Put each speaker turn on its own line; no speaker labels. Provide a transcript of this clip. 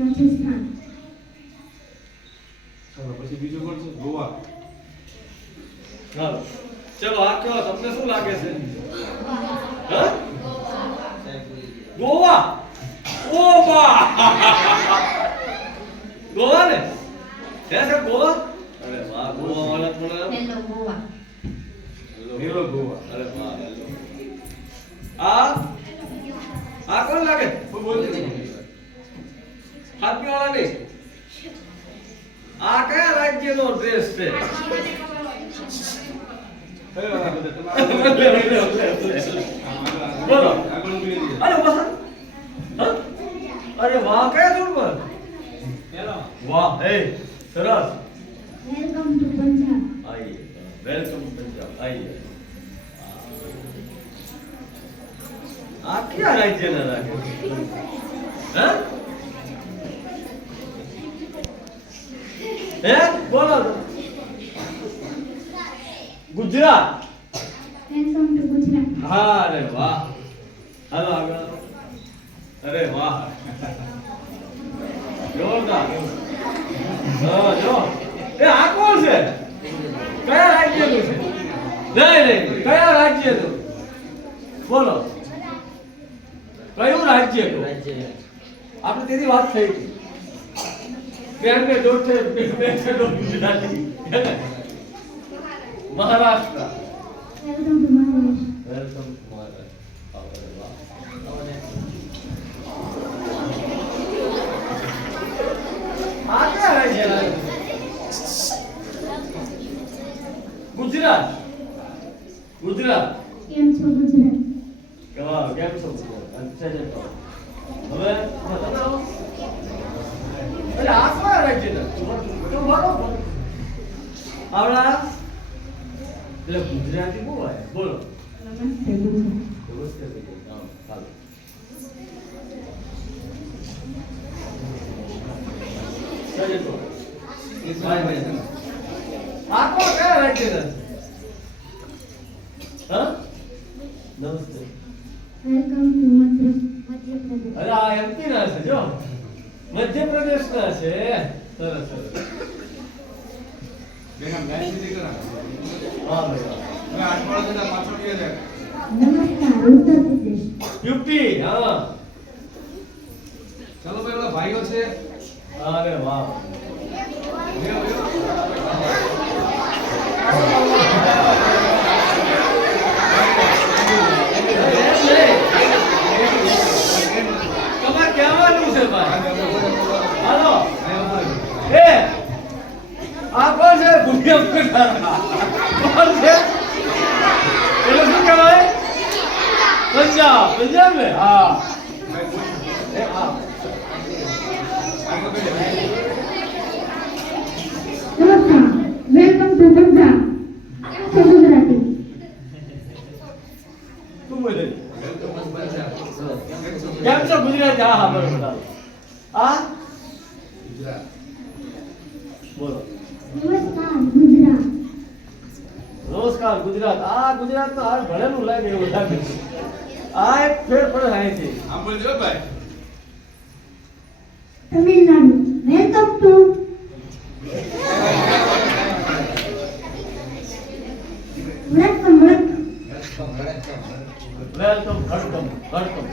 રાજસ્થાન.
ચાલો પછી બીજું કોણ છે? ગોવા.
ચાલો ચલો આ કયો? તમને શું લાગે છે? હા? ગોવા? ઓબા ગોવા ને? કે છે ગોવા? અરે વાહ ગોવા વાળા પણ
હેલો ગોવા.
હેલો ગોવા.
અરે વાહ. આ? આ કોણ લાગે? હાથમી વાળા નહીં. આ કયા રાજ્યનો ડ્રેસ છે? બોલો, અરે હા? અરે વાહ કયા દૂર પર? વાહ હે સરસ.
વેલકમ ટુ પંજાબ
આઈએ વેલકમ પંજાબ આઈએ. આ કયા રાજ્યના રાખે હા? હે? બોલો. તો. ગુજરાત.
વેલકમ ટુ ગુજરાત
હા અરે વાહ. હાલો આગળ. અરે વાહ. જોરદાર. હા જો. એ આ કોણ છે? કયા રાજ્યનું છે? નહીં નહીં. કયા રાજ્યનું? બોલો. કયું રાજ્ય. આપણે તેની વાત થઈ હતી કે એમને દોઢ છે બે છે દોઢ ગુજરાતી હે ને? Maharashtra
welcome to Maharashtra
welcome Maharashtra અરે વાહ આ કયા રાજ્યના છે? ગુજરાત ગુજરાત
કેમ છો ગુજરાત
કેવા કેમ છો ગુજરાત અચ્છા છે તો. હવે બતાવો અરે આ કયા રાજ્યના તો બરોબર આવડા? એટલે ગુજરાતી બહુ બોલો.
નમસ્તે ગુજરાત
નમસ્તે ભાઈ હા? હાલો સજે તો ભાઈ ભાઈ આ કોણ કયા રાજ્યના હા નમસ્તે.
વેલકમ ટુ
અરે આ એમપી જો. મધ્યપ્રદેશ ના છે. સરસ સરસ. યુપી હા
ચાલો ભાઈઓ છે.
અરે વાહ
લ્યો, લ્યો.
તમારે કહેવાનું છે ભાઈ હાલો એ આ કોણ છે ભૂમિયા પ્રકારા કોણ છે એટલે શું કહેવાય પંજાબ પંજાબ ને હા હા
નમસ્કાર વેલકમ ટુ પંજાબ ગુજરાતી
તું બોલે કેમ છો ગુજરાતી હા હા બરોબર હાલો. બોલો
નમસ્કાર
નમસ્કાર ગુજરાત. આ ગુજરાત તો હાલ ભણેલું લાગે એવું લાગે આ એક ફેર પડે અહીંથી
સાંભળજો ભાઈ.
Tamil Nadu. Welcome to.
Welcome welcome. Welcome
welcome welcome.